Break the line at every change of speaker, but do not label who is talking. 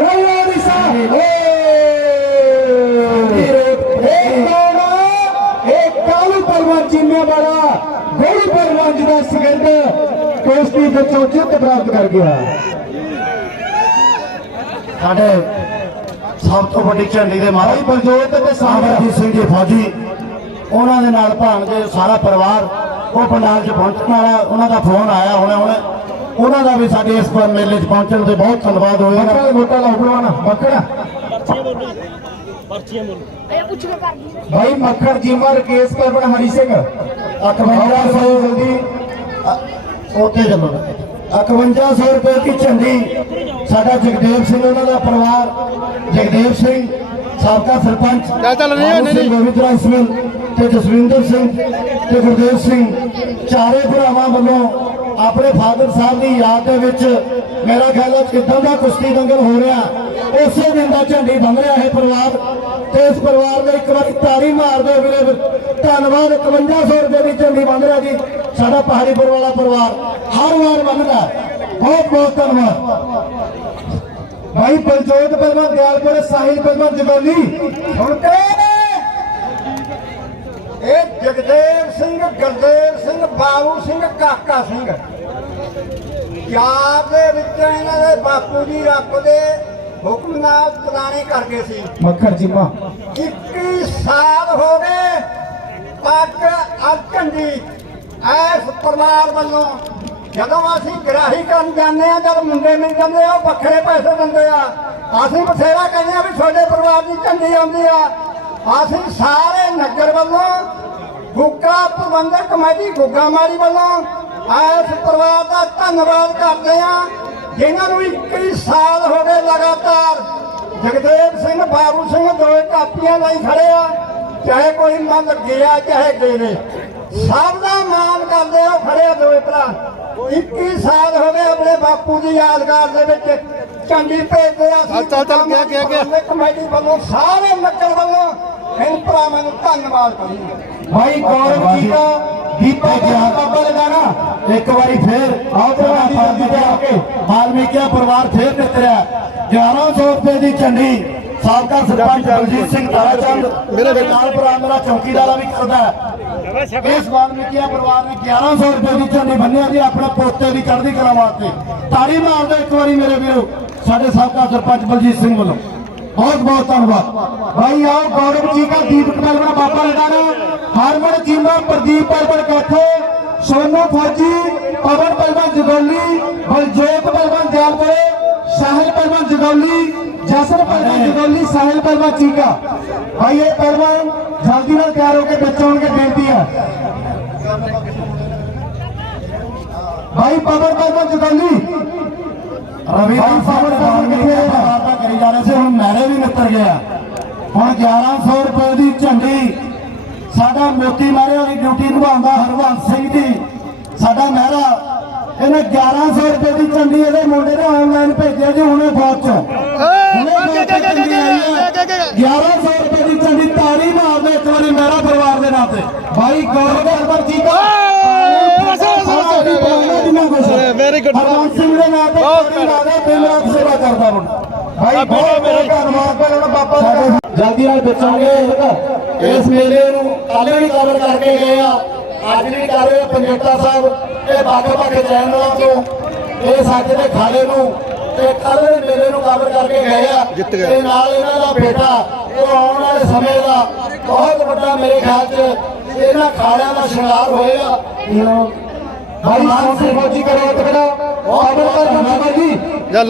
ਰੋਇਆ ਵਿੱਚੋਂ ਜਿੱਤ ਪ੍ਰਾਪਤ ਕਰ ਗਿਆ
ਸਾਡੇ ਸਭ ਤੋਂ ਵੱਡੀ ਝੰਡੀ ਦੇ ਮਾਰੇ
ਬਲਜੋਤ ਤੇ ਸਾਹਮਣੇ
ਸਿੰਘ ਜੀ ਫੌਜੀ, ਉਹਨਾਂ ਦੇ ਨਾਲ ਭਾਣਗੇ ਸਾਰਾ ਪਰਿਵਾਰ, ਉਹ ਪੰਡਾਲ 'ਚ ਪਹੁੰਚਣ ਵਾਲਾ, ਉਹਨਾਂ ਦਾ ਫੋਨ ਆਇਆ ਹੁਣੇ ਹੁਣੇ ਉਹਨਾਂ ਦਾ ਵੀ ਸਾਡੇ ਇਸ ਪਰ ਮੇਲੇ 'ਚ ਪਹੁੰਚਣ ਤੇ ਬਹੁਤ ਧੰਨਵਾਦ ਹੋਵੇਗਾ
ਬੱਕਰਾ ਮੋਟਾ ਲਾਉ ਬਣਾਉਣਾ ਬੱਕਰਾ
ਇਹ ਪੁੱਛ ਕੇ ਕਰਦੀ
ਭਾਈ ਮੱਖਣ ਜੀਮਾ ਰਕੇਸ਼ ਕਰਵਣ ਹਰੀ ਸਿੰਘ। 51 ਸੌ ਜਲਦੀ
ਉੱਥੇ ਚੱਲੋ। 5100 ਰੁਪਏ ਦੀ ਝੰਡੀ। ਸਾਡਾ ਜਗਦੇਵ ਸਿੰਘ ਉਹਨਾਂ ਦਾ ਪਰਿਵਾਰ। ਜਗਦੇਵ ਸਿੰਘ ਸਾਬਕਾ ਸਰਪੰਚ।
ਚੱਲ ਚੱਲ ਨਹੀਂ,
ਬਾਬੂ
ਨਹੀਂ,
ਸਿੰਘ
ਨਹੀਂ।
ਗੋਬਿੰਦ ਰਾਜ ਸਿੰਘ ਤੇ ਜਸਵਿੰਦਰ ਸਿੰਘ ਤੇ ਗੁਰਦੇਵ ਸਿੰਘ। ਚਾਰੇ ਭਰਾਵਾਂ ਵੱਲੋਂ ਆਪਣੇ ਫਾਦਰ ਸਾਹਿਬ ਦੀ ਯਾਦ ਦੇ ਵਿੱਚ ਮੇਰਾ ਖਿਆਲ ਹੈ ਕਿਦਾਂ ਦਾ ਕੁਸ਼ਤੀ ਦੰਗਲ ਹੋ ਰਿਹਾ। ਉਸੇ ਦਿਨ ਦਾ ਝੰਡੀ ਬੰਨ ਰਿਹਾ ਇਹ ਪਰਿਵਾਰ। ਤੇ ਇਸ ਪਰਿਵਾਰ ਦੇ ਇੱਕ ਵਾਰੀ ਤਾੜੀ ਮਾਰ ਦਿਓ ਵੀਰੇ, ਧੰਨਵਾਦ 5100 ਰੁਪਏ ਦੀ ਝੰਡੀ ਬੰਨ ਰਿਹਾ ਜੀ। ਸਾਡਾ ਪਹਾੜੀਪੁਰ ਵਾਲਾ ਪਰਿਵਾਰ ਹਰ ਵਾਰ ਬੰਨਦਾ ਬਹੁਤ ਬਹੁਤ ਧੰਨਵਾਦ।
ਭਾਈ ਬਲਜੋਤ ਪਹਿਲਵਾਨ, ਦਿਆਲਪੁਰ ਸਾਹਿਲ ਪਹਿਲਵਾਨ ਜਗੋਲੀ। ਹੁਣ ਕੇ ਇਹ ਜਗਦੇਵ ਸਿੰਘ ਗਰਦੇਵ ਬਾਬੂ ਸਿੰਘ ਕਾਕਾ ਸਿੰਘ। ਯਾਦ ਦੇ ਵਿੱਚ ਇਹਨਾਂ ਦੇ ਬਾਪੂ ਜੀ ਰੱਬ ਦੇ ਹੁਕਮ ਨਾਲ ਚਲਾਣੇ ਕਰ ਗਏ ਸੀ। ਮੱਖਰ ਜੀਮਾ 21 ਸਾਲ ਹੋ ਗਏ ਪੱਗ ਅਰਕੰਡੀ ਐਸ ਪਰਿਵਾਰ ਵੱਲੋਂ ਜਦੋਂ ਅਸੀਂ ਗ੍ਰਾਹੀ ਕਰਨ ਜਾਂਦੇ ਆ ਜਦ ਮੁੰਡੇ ਮਿਲ ਜਾਂਦੇ ਆ ਉਹ ਵੱਖਰੇ ਪੈਸੇ ਦਿੰਦੇ ਆ। ਅਸੀਂ ਬਥੇਰਾ ਕਹਿੰਦੇ ਆ ਵੀ ਤੁਹਾਡੇ ਪਰਿਵਾਰ ਦੀ ਝੰਡੀ ਆਉਂਦੀ ਆ। ਅਸੀਂ ਸਾਰੇ ਨਗਰ ਵੱਲੋਂ ਗੁੱਗਾ ਪ੍ਰਬੰਧਕ ਕਮੇਟੀ ਗੁੱਗਾ ਮਾਰੀ ਵੱਲੋਂ ਇਸ ਪਰਿਵਾਰ ਦਾ ਧੰਨਵਾਦ ਕਰਦੇ ਆ ਜਿਨ੍ਹਾਂ ਨੂੰ 21 ਸਾਲ ਹੋ ਗਏ ਲਗਾਤਾਰ ਜਗਦੇਵ ਸਿੰਘ ਬਾਬੂ ਸਿੰਘ ਦੋਏ ਕਾਪੀਆਂ ਲਈ ਖੜੇ ਆ। ਚਾਹੇ ਕੋਈ ਮੰਨ ਗਿਆ ਚਾਹੇ ਦੇਵੇ ਸਭ ਦਾ ਮਾਣ ਕਰਦੇ ਆ ਖੜੇ ਆ ਦੋਏ ਭਰਾ। 21 ਸਾਲ ਹੋ ਗਏ ਆਪਣੇ ਬਾਪੂ ਦੀ ਯਾਦਗਾਰ ਦੇ ਵਿੱਚ ਚੰਡੀ ਭੇਜਦੇ ਆ
ਚੱਲ, ਚੱਲ, ਗਿਆ, ਗਿਆ, ਗਿਆ।
ਕਮੇਟੀ ਵੱਲੋਂ ਸਾਰੇ ਨਗਰ ਵੱਲੋਂ ਇਹਨਾਂ ਭਰਾਵਾਂ ਨੂੰ ਧੰਨਵਾਦ ਕਰੂੰਗਾ ਭਾਈ ਗੌਰਵ ਜੀ। ਦਾ ਦੀਪਕ ਦਾ ਬਾਬਾ ਲਗਾਣਾ।
ਇੱਕ ਵਾਰੀ ਫੇਰ ਆਓ ਤੁਹਾਡਾ ਫਰਜ਼ ਤੇ ਆ ਕੇ ਵਾਲਮੀਕਿਆ ਪਰਿਵਾਰ ਫੇਰ ਨਿਤਰਿਆ 1100 ਰੁਪਏ ਦੀ ਝੰਡੀ ਸਾਬਕਾ ਸਰਪੰਚ ਬਲਜੀਤ ਸਿੰਘ ਤਾਰਾਚੰਦ
ਮੇਰੇ
ਭਰਾ ਮੇਰਾ ਚੌਕੀਦਾਰਾ ਵੀ ਕਰਦਾ ਹੈ। ਇਸ ਵਾਲਮੀਕਿਆ ਪਰਿਵਾਰ ਨੇ 1100 ਰੁਪਏ ਦੀ ਝੰਡੀ ਬੰਨਿਆ ਜੀ ਆਪਣੇ ਪੋਤੇ ਦੀ ਚੜ੍ਹਦੀ ਕਲਾ ਵਾਸਤੇ। ਤਾੜੀ ਮਾਰ ਦਿਓ ਇੱਕ ਵਾਰੀ ਮੇਰੇ ਵੀਰੋ ਸਾਡੇ ਸਾਬਕਾ ਸਰਪੰਚ ਬਲਜੀਤ ਸਿੰਘ ਵੱਲੋਂ। बहुत बहुत धन्यवाद।
भाई आओ गौरव जी का दीपक पहलवान बाबा लगाना हरमन चीमा प्रदीप पलवर कैथे सोनू फौजी पवन पलवन जगौली बलजोत पलवन दयालपुरे साहिल पलवन जगौली जसर पलवन जगौली साहिल पहलवान चीका। भाई ये पलवन जल्दी ना तैयार होकर बच्चों के बेनती
है।
भाई
पवन
पलवन
जगौली।
रवि पवन
पहलवान ਕਰੀ ਜਾ ਰਹੇ ਸੀ ਹੁਣ ਮੈਰੇ ਵੀ ਨਿੱਤਰ ਗਿਆ। ਹੁਣ 1100 ਰੁਪਏ ਦੀ ਝੰਡੀ ਸਾਡਾ ਮੋਤੀ ਮਹਿਰੇ ਵਾਲੀ ਡਿਊਟੀ ਨਿਭਾਉਂਦਾ ਹਰਵੰਸ ਸਿੰਘ ਜੀ। ਸਾਡਾ ਮਹਿਰਾ ਇਹਨੇ 1100 ਰੁਪਏ ਦੀ ਝੰਡੀ ਇਹਦੇ ਮੁੰਡੇ ਨੇ ਆਨਲਾਈਨ ਭੇਜਿਆ ਜੀ ਹੁਣੇ ਫੌਜ ਚ। ਹੁਣੇ ਫੌਜ ਚ ਝੰਡੀ ਆਈ ਹੈ। 1100 ਰੁਪਏ ਦੀ ਝੰਡੀ ਤਾੜੀ ਮਾਰ ਦੇ ਇੱਕ ਵਾਰੀ ਮੇਰਾ ਪਰਿਵਾਰ ਦੇ ਨਾਂ ਤੇ।
ਭਾਈ ਗੌਰਵ ਜੀ ਦਾ।
ਵੈਰੀ ਗੁੱਡ
ਹਰਵੰਸ ਸਿੰਘ ਦੇ ਨਾਂ ਤੇ ਲਾ ਦੇ ਸੇਵਾ ਕਰਦਾ ਮੁੰਡਾ। ਭਾਈ ਬਹੁਤ ਬਹੁਤ ਧੰਨਵਾਦ ਪਹਿਲਾਂ ਬਾਬਾ ਦਾ
ਜਲਦੀ ਨਾਲ ਬਚਾਂਗੇ ਇਸ ਮੇਲੇ ਨੂੰ ਕੱਲ੍ਹ ਵੀ ਕਵਰ ਕਰਕੇ ਗਏ ਆ। ਅੱਜ ਵੀ ਕਰ ਰਹੇ ਪੰਜੇਟਾ ਸਾਹਿਬ। ਇਹ ਵੱਖ ਵੱਖ ਚੈਨਲਾਂ ਤੋਂ ਇਹ ਸੱਚ ਦੇ ਖਾਲੇ ਨੂੰ ਤੇ ਕੱਲ੍ਹ ਦੇ ਮੇਲੇ ਨੂੰ ਕਵਰ ਕਰਕੇ ਗਏ ਆ। ਤੇ ਨਾਲ ਇਹਨਾਂ ਦਾ ਬੇਟਾ ਉਹ ਆਉਣ ਵਾਲੇ ਸਮੇਂ ਦਾ ਬਹੁਤ ਵੱਡਾ ਮੇਰੇ ਖਿਆਲ 'ਚ ਇਹਨਾਂ ਖਾਲਿਆਂ ਦਾ ਸ਼ਿੰਗਾਰ ਹੋਏਗਾ
ਭਾਈ ਮਾਨ ਸਿੰਘ ਫੌਜੀ ਕਰੋ ਤਕੜਾ ਉਹ ਅਮਰ ਕਰ ਜੀ
ਜਾ